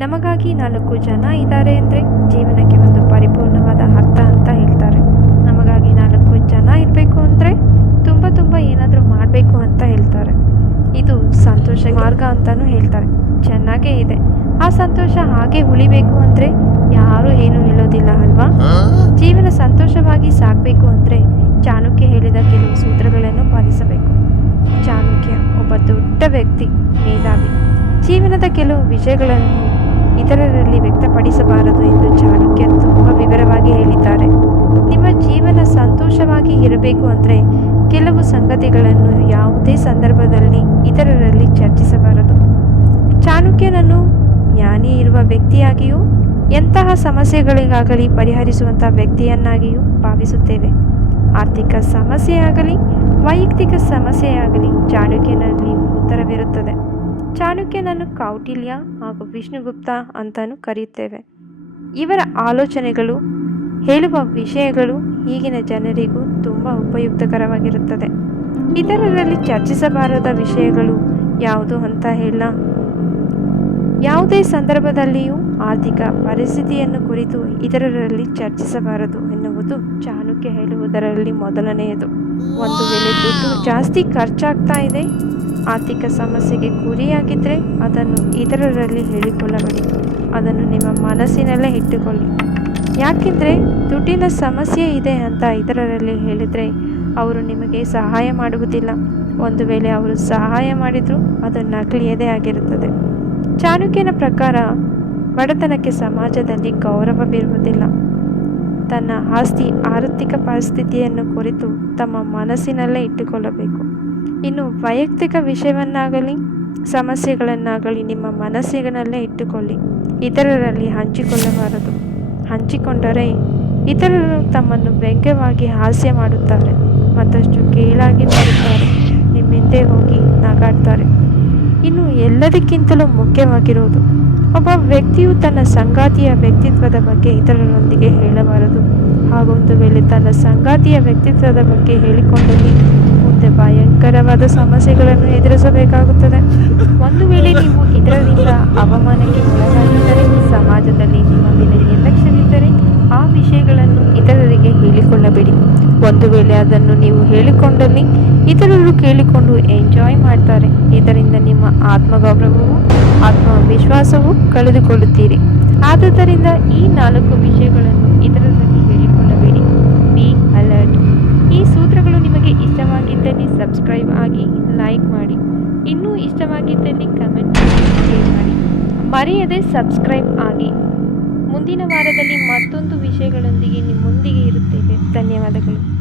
ನಮಗಾಗಿ ನಾಲ್ಕು ಜನ ಇದ್ದಾರೆ ಅಂದರೆ ಜೀವನಕ್ಕೆ ಒಂದು ಪರಿಪೂರ್ಣವಾದ ಅರ್ಥ ಅಂತ ಹೇಳ್ತಾರೆ. ನಮಗಾಗಿ ನಾಲ್ಕು ಜನ ಇರಬೇಕು ಅಂದರೆ ತುಂಬ ತುಂಬ ಏನಾದರೂ ಮಾಡಬೇಕು ಅಂತ ಹೇಳ್ತಾರೆ. ಇದು ಸಂತೋಷ ಮಾರ್ಗ ಅಂತಲೂ ಹೇಳ್ತಾರೆ. ಚೆನ್ನಾಗೇ ಇದೆ. ಆ ಸಂತೋಷ ಹಾಗೆ ಉಳಿಬೇಕು ಅಂದರೆ ಯಾರೂ ಏನೂ ಹೇಳೋದಿಲ್ಲ ಅಲ್ವಾ? ಜೀವನ ಸಂತೋಷವಾಗಿ ಸಾಗಬೇಕು ಅಂದರೆ ಚಾಣಕ್ಯ ಹೇಳಿದ ಕೆಲವು ಸೂತ್ರಗಳನ್ನು ಪಾಲಿಸಬೇಕು. ಚಾಣಕ್ಯ ಒಬ್ಬ ದೊಡ್ಡ ವ್ಯಕ್ತಿ, ಮೇಧಾವಿ. ಜೀವನದ ಕೆಲವು ವಿಷಯಗಳನ್ನು ಇತರರಲ್ಲಿ ವ್ಯಕ್ತಪಡಿಸಬಾರದು ಎಂದು ಚಾಣಕ್ಯ ತುಂಬ ವಿವರವಾಗಿ ಹೇಳಿದ್ದಾರೆ. ನಿಮ್ಮ ಜೀವನ ಸಂತೋಷವಾಗಿ ಇರಬೇಕು ಅಂದರೆ ಕೆಲವು ಸಂಗತಿಗಳನ್ನು ಯಾವುದೇ ಸಂದರ್ಭದಲ್ಲಿ ಇತರರಲ್ಲಿ ಚರ್ಚಿಸಬಾರದು. ಚಾಣಕ್ಯನನ್ನು ಜ್ಞಾನಿ ಇರುವ ವ್ಯಕ್ತಿಯಾಗಿಯೂ, ಎಂತಹ ಸಮಸ್ಯೆಗಳಿಗಾಗಲಿ ಪರಿಹರಿಸುವಂಥ ವ್ಯಕ್ತಿಯನ್ನಾಗಿಯೂ ಭಾವಿಸುತ್ತೇವೆ. ಆರ್ಥಿಕ ಸಮಸ್ಯೆಯಾಗಲಿ, ವೈಯಕ್ತಿಕ ಸಮಸ್ಯೆಯಾಗಲಿ ಚಾಣಕ್ಯನಲ್ಲಿ ಉತ್ತರವಿರುತ್ತದೆ. ಚಾಣಕ್ಯನನ್ನು ಕೌಟಿಲ್ಯ ಹಾಗೂ ವಿಷ್ಣುಗುಪ್ತ ಅಂತಲೂ ಕರೆಯುತ್ತೇವೆ. ಇವರ ಆಲೋಚನೆಗಳು, ಹೇಳುವ ವಿಷಯಗಳು ಈಗಿನ ಜನರಿಗೂ ತುಂಬ ಉಪಯುಕ್ತಕರವಾಗಿರುತ್ತದೆ. ಇತರರಲ್ಲಿ ಚರ್ಚಿಸಬಾರದ ವಿಷಯಗಳು ಯಾವುದು ಅಂತ ಹೇಳ. ಯಾವುದೇ ಸಂದರ್ಭದಲ್ಲಿಯೂ ಆರ್ಥಿಕ ಪರಿಸ್ಥಿತಿಯನ್ನು ಕುರಿತು ಇತರರಲ್ಲಿ ಚರ್ಚಿಸಬಾರದು ಎನ್ನುವುದು ಚಾಣಕ್ಯ ಹೇಳುವುದರಲ್ಲಿ ಮೊದಲನೆಯದು. ಒಂದು ವೇಳೆ ದುಡ್ಡು ಜಾಸ್ತಿ ಖರ್ಚಾಗ್ತಾ ಇದೆ ಆರ್ಥಿಕ ಸಮಸ್ಯೆಗೆ ಗುರಿಯಾಗಿದ್ದರೆ ಅದನ್ನು ಇತರರಲ್ಲಿ ಹೇಳಿಕೊಳ್ಳಬೇಡಿ. ಅದನ್ನು ನಿಮ್ಮ ಮನಸ್ಸಿನಲ್ಲೇ ಇಟ್ಟುಕೊಳ್ಳಿ. ಯಾಕೆಂದರೆ ದುಡ್ಡಿನ ಸಮಸ್ಯೆ ಇದೆ ಅಂತ ಇತರರಲ್ಲಿ ಹೇಳಿದರೆ ಅವರು ನಿಮಗೆ ಸಹಾಯ ಮಾಡುವುದಿಲ್ಲ. ಒಂದು ವೇಳೆ ಅವರು ಸಹಾಯ ಮಾಡಿದರೂ ಅದು ನಕಲಿಯದೇ ಆಗಿರುತ್ತದೆ. ಚಾಣಕ್ಯನ ಪ್ರಕಾರ ಬಡತನಕ್ಕೆ ಸಮಾಜದಲ್ಲಿ ಗೌರವವಿರುವುದಿಲ್ಲ ತನ್ನ ಆಸ್ತಿ, ಆರ್ಥಿಕ ಪರಿಸ್ಥಿತಿಯನ್ನು ಕುರಿತು ತಮ್ಮ ಮನಸ್ಸಿನಲ್ಲೇ ಇಟ್ಟುಕೊಳ್ಳಬೇಕು. ಇನ್ನು ವೈಯಕ್ತಿಕ ವಿಷಯವನ್ನಾಗಲಿ, ಸಮಸ್ಯೆಗಳನ್ನಾಗಲಿ ನಿಮ್ಮ ಮನಸ್ಸಿನಲ್ಲೇ ಇಟ್ಟುಕೊಳ್ಳಿ. ಇತರರಲ್ಲಿ ಹಂಚಿಕೊಳ್ಳಬಾರದು. ಹಂಚಿಕೊಂಡರೆ ಇತರರು ತಮ್ಮನ್ನು ವ್ಯಂಗ್ಯವಾಗಿ ಹಾಸ್ಯ ಮಾಡುತ್ತಾರೆ. ಮತ್ತಷ್ಟು ಕೀಳಾಗಿ ಮಾಡುತ್ತಾರೆ. ನಿಮ್ಮಿಂದೆ ಹೋಗಿ ನಗಾಡ್ತಾರೆ. ಇನ್ನು ಎಲ್ಲದಕ್ಕಿಂತಲೂ ಮುಖ್ಯವಾಗಿರುವುದು, ಒಬ್ಬ ವ್ಯಕ್ತಿಯು ತನ್ನ ಸಂಗಾತಿಯ ವ್ಯಕ್ತಿತ್ವದ ಬಗ್ಗೆ ಇತರರೊಂದಿಗೆ ಹೇಳಬಾರದು. ಹಾಗೊಂದು ವೇಳೆ ತನ್ನ ಸಂಗಾತಿಯ ವ್ಯಕ್ತಿತ್ವದ ಬಗ್ಗೆ ಹೇಳಿಕೊಂಡಲ್ಲಿ ಮುಂದೆ ಭಯಂಕರವಾದ ಸಮಸ್ಯೆಗಳನ್ನು ಎದುರಿಸಬೇಕಾಗುತ್ತದೆ. ಒಂದು ವೇಳೆ ನೀವು ಇದರಿಂದ ಅವಮಾನಕ್ಕೆ ಒಳಗಾಗಿದ್ದರೆ, ಸಮಾಜದಲ್ಲಿ ನಿಮ್ಮ ಮೇಲೆ ನಿರ್ಲಕ್ಷ್ಯವಿದ್ದರೆ ಆ ವಿಷಯಗಳನ್ನು ಇತರರಿಗೆ ಹೇಳಿಕೊಳ್ಳಬೇಡಿ. ಒಂದು ವೇಳೆ ಅದನ್ನು ನೀವು ಹೇಳಿಕೊಂಡಲ್ಲಿ ಇತರರು ಕೇಳಿಕೊಂಡು ಎಂಜಾಯ್ ಮಾಡ್ತಾರೆ. ಇದರಿಂದ ನಿಮ್ಮ ಆತ್ಮಗೌರವವು ಆತ್ಮವಿಶ್ವಾಸವು ಕಳೆದುಕೊಳ್ಳುತ್ತೀರಿ. ಆದುದರಿಂದ ಈ ನಾಲ್ಕು ವಿಷಯಗಳನ್ನು ಇಷ್ಟವಾಗಿದ್ದಲ್ಲಿ ಕಮೆಂಟ್ ಮಾಡಿ ಮರೆಯದೆ ಸಬ್ಸ್ಕ್ರೈಬ್ ಆಗಿ. ಮುಂದಿನ ವಾರದಲ್ಲಿ ಮತ್ತೊಂದು ವಿಷಯಗಳೊಂದಿಗೆ ನಿಮ್ಮೊಂದಿಗೆ ಇರುತ್ತೇವೆ. ಧನ್ಯವಾದಗಳು.